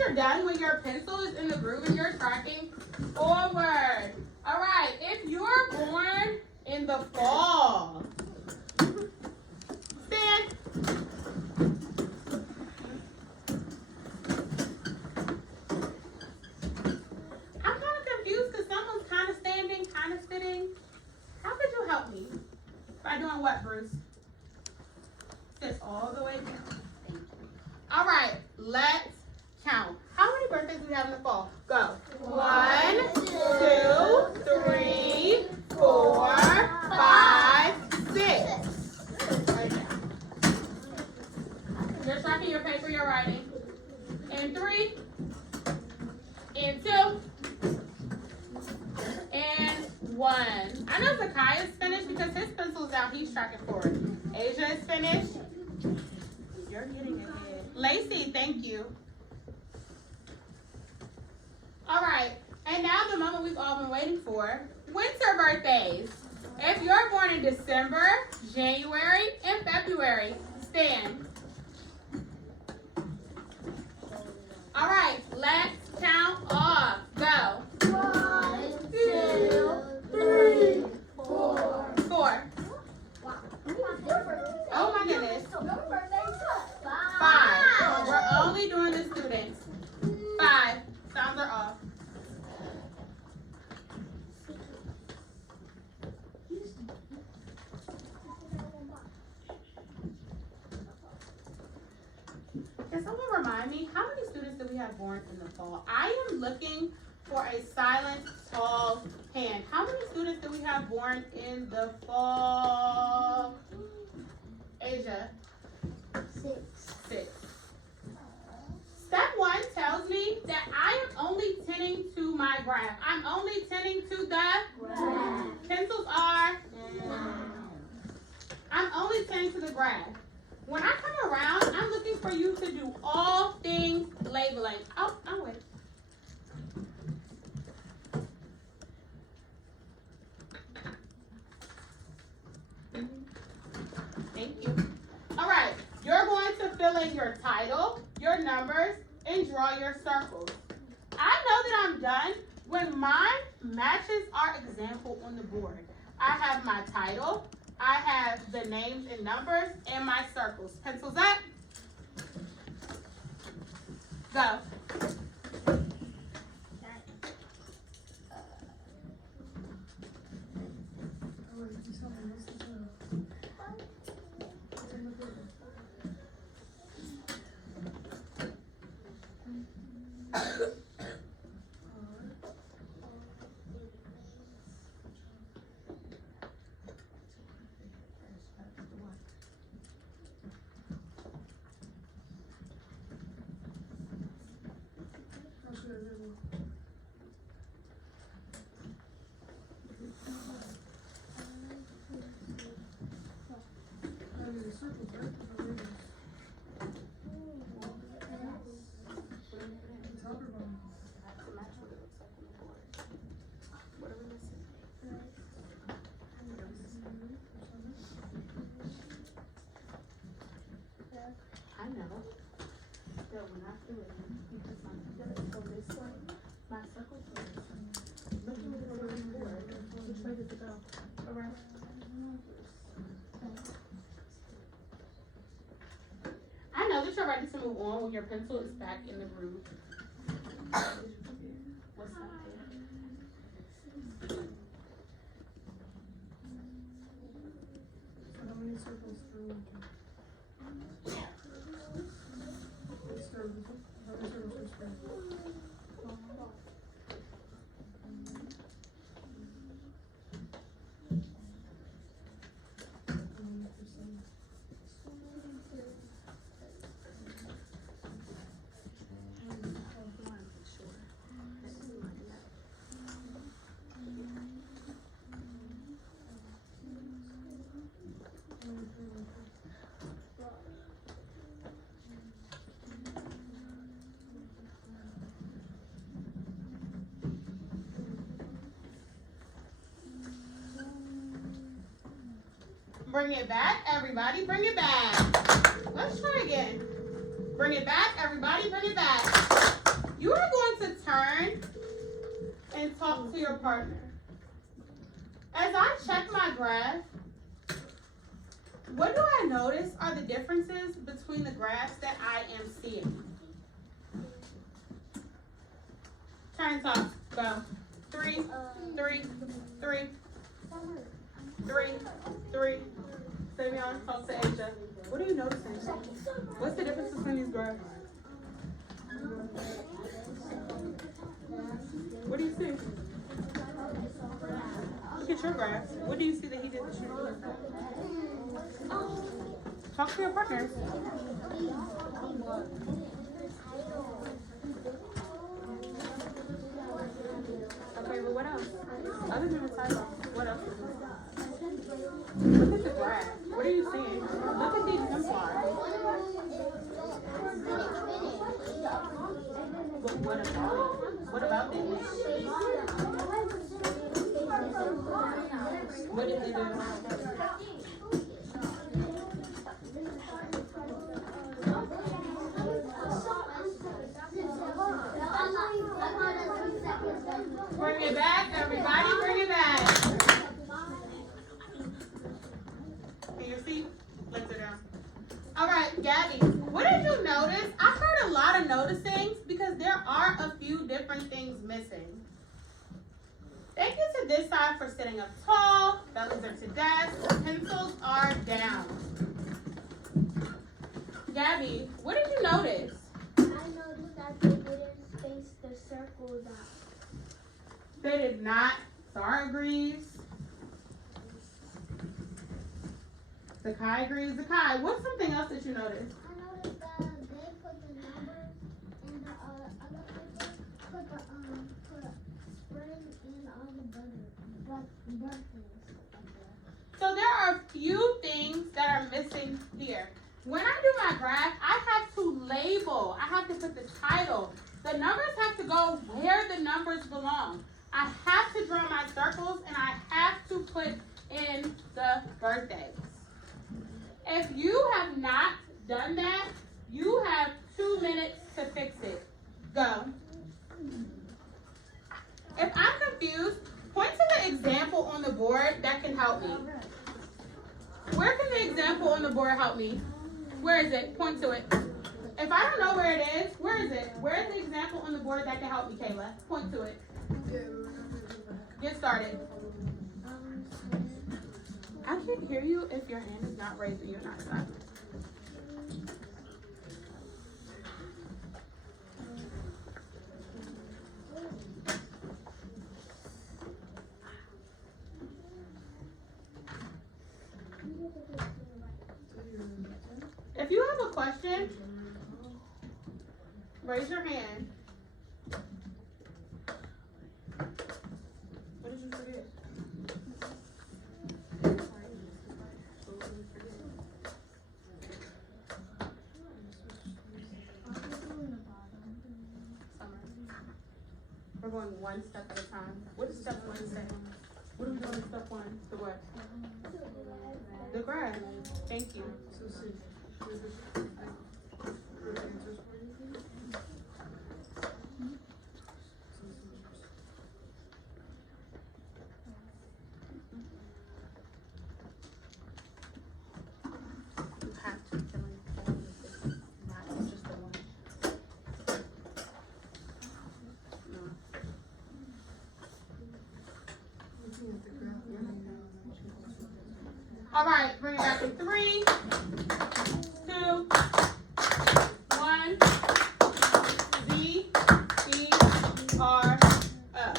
you're done when your pencil is in the groove and you're tracking forward. All right, if you're born in the fall, stand. I'm kind of confused because someone's kind of standing, kind of sitting. How could you help me? By doing what, Bruce? Sit all the way down. Thank you. All right, let's count. How many birthdays do we have in the fall? Go. 1, 2, 3, 4, 5, 6. Right down. You're tracking your paper, you're writing. And 3, and 2, and 1. I know Zakiah is finished because his pencil's out. He's tracking forward. Asia is finished. You're getting ahead. Lacey, thank you. All right, and now the moment we've all been waiting for, winter birthdays. If you're born in December, January, and February, stand. All right, let's count off. Go. 1, 2, 3, 4. 4. Oh my goodness. 5. 5. We're only doing the students. 5. Sounds are off. Can someone remind me, how many students do we have born in the fall? I am looking for a silent, tall hand. How many students do we have born in the fall? Asia? 6. 6. Step 1 tells me that I am only tending to my graph. I'm only tending to the graph. Pencils are? I'm only tending to the graph. When I come around, I'm looking for you to do all things labeling. Oh, I'm with. Thank you. All right, you're going to fill in your title, your numbers, and draw your circles. I know that I'm done when mine matches our example on the board. I have my title, I have the names and numbers, and my circles. Pencils up. Go. I know that when I do it, because my pillars go this way, my circles go this way. Look at me over the board. Which way does it go? Around. I know that you're ready to move on when your pencil is back in the groove. What's not there? So how many circles through? Bring it back, everybody, bring it back. Let's try again. Bring it back, everybody, bring it back. You are going to turn and talk to your partner. As I check my graph, what do I notice are the differences between the graphs that I am seeing? Turn and talk. Go. 3, 3, 3, 3, 3. Savion, talk to Asia. What are you noticing? What's the difference between these graphs? What do you see? Look at your graph. What do you see that he did that you didn't? Talk to your partners. Okay, well, what else? Other than the title, what else is there? Look at the graph. What are you seeing? Look at the exemplar. But what about it? What about it? What did they do? Bring it back, everybody, bring it back. Can you see? Lift it down. All right, Gabby, what did you notice? I heard a lot of noticings because there are a few different things missing. Thank you to this side for sitting up tall. Bellies are to desk. Pencils are down. Gabby, what did you notice? I noticed that they didn't space the circles out. They did not. Zara agrees. Zakai agrees. Zakai, what's something else that you noticed? I noticed that they put the numbers and the other people put the spring and all the birthdays. So there are a few things that are missing here. When I do my graph, I have to label. I have to put the title. The numbers have to go where the numbers belong. I have to draw my circles and I have to put in the birthdays. If you have not done that, you have 2 minutes to fix it. Go. If I'm confused, point to the example on the board that can help me. Where can the example on the board help me? Where is it? Point to it. If I don't know where it is, where is it? Where is the example on the board that can help me, Kayla? Point to it. Get started. I can't hear you if your hand is not raised and you're not silent. If you have a question, raise your hand. What did you forget? We're going one step at a time. What is step 1 say? What are we doing in step 1? The what? The graph. Thank you. You have to fill in the form. Not just the one. No. All right, bring it back in 3, 2, 1. Z, B, R, O.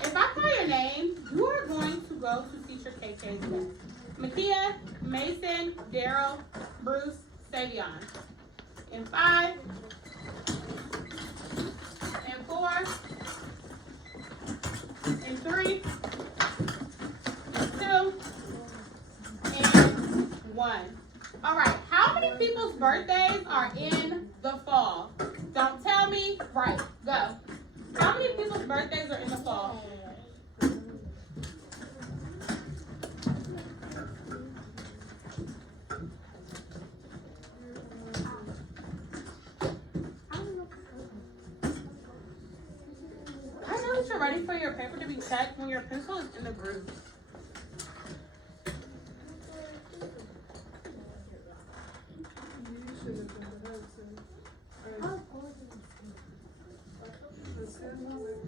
If I call your name, you are going to go to Teacher KK's desk. Makia, Mason, Daryl, Bruce, Savion. In 5, in 4, in 3, 2, and 1. All right, how many people's birthdays are in the fall? Don't tell me. Right, go. How many people's birthdays are in the fall? check when your pencil is in the groove.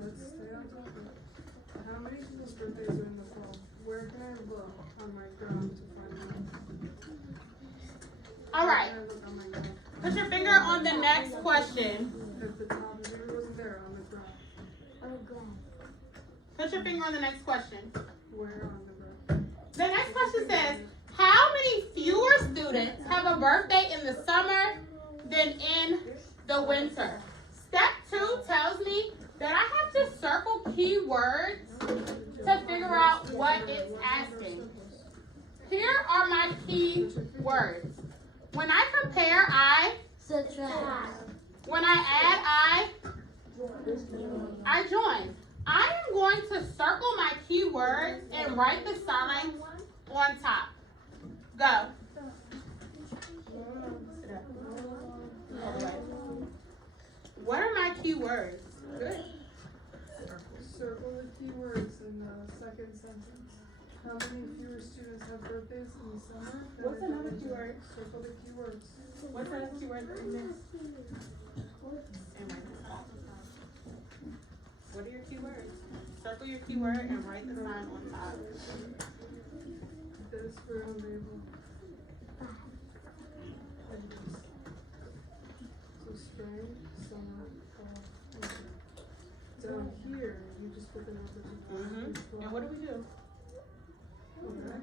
Let's stay on topic. How many people's birthdays are in the fall? Where can I look on my graph to find out? All right. Where can I look on my graph? Put your finger on the next question. At the top, if it wasn't there on the graph. Put your finger on the next question. Where on the graph? The next question says, how many fewer students have a birthday in the summer than in the winter? Step 2 tells me that I have to circle keywords to figure out what it's asking. Here are my key words. When I compare, I Subtract. When I add, I join. I am going to circle my keywords and write the sign on top. Go. What are my keywords? Good. Circle the keywords in the second sentence. How many fewer students have birthdays in the summer? What's another keyword? Circle the keywords. What's another keyword that you missed? What are your keywords? Circle your keyword and write the sign on top. This for unable. So spring, summer, fall, winter. Down here, you just put the number 2. And what do we do? Okay.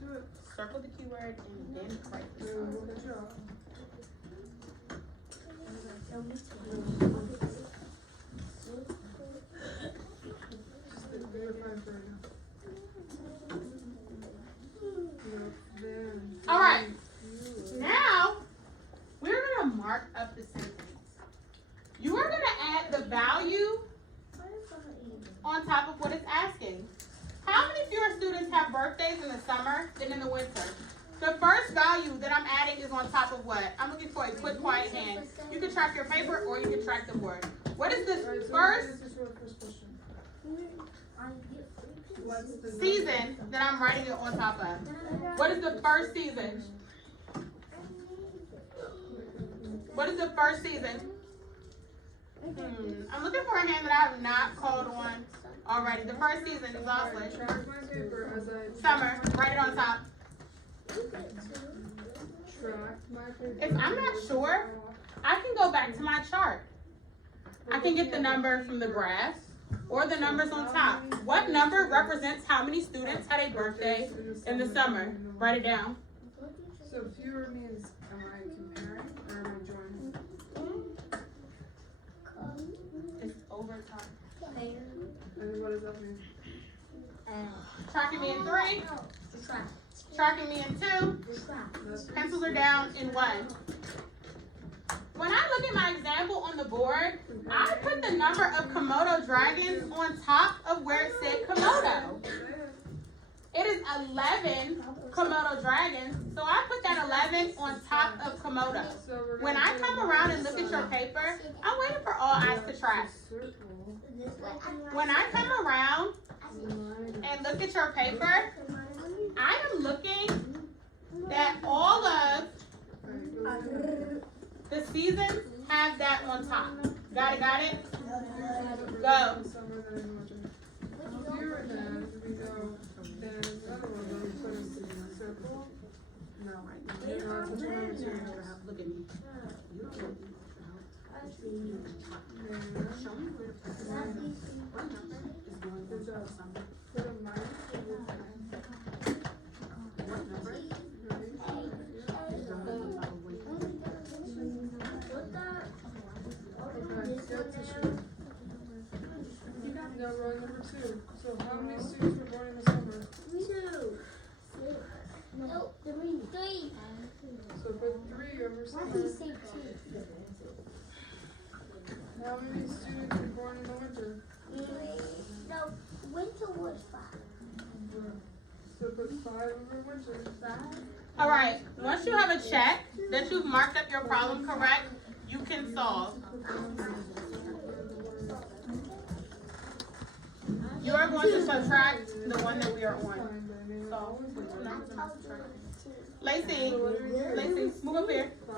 Do it. Circle the keyword and then write the sign. Good job. Just verify for now. All right. Now, we're going to mark up the sentence. You are going to add the value on top of what it's asking. How many fewer students have birthdays in the summer than in the winter? The first value that I'm adding is on top of what? I'm looking for a quick, quiet hand. You can track your paper or you can track the board. What is the first season that I'm writing it on top of? What is the first season? What is the first season? I'm looking for a hand that I have not called on already. The first season is also summer. Write it on top. If I'm not sure, I can go back to my chart. I can get the number from the graph or the numbers on top. What number represents how many students had a birthday in the summer? Write it down. So fewer means, am I comparing or am I joining? It's over top. And what does that mean? Tracking me in 3. Tracking me in 2. Pencils are down in 1. When I look at my example on the board, I put the number of Komodo dragons on top of where it said Komodo. It is 11 Komodo dragons, so I put that 11 on top of Komodo. When I come around and look at your paper, I'm waiting for all eyes to track. When I come around and look at your paper, I am looking that all of the seasons have that on top. Got it, got it? Go. Look at me. Show me where to put the number. What number is going to the summer? What number is going to the winter? Now row number 2. So how many students were born in the summer? 2. No, 3. So put 3 over Why did you summer. say 2? How many students were born in the winter? No, winter was 5. So put 5 over winter. 5. All right, once you have a check that you've marked up your problem correct, you can solve. You are going to subtract the one that we are on. Fine, but I mean, So, always which like one I am I told subtracting? you to. Lacey, Lacey, move up here. 5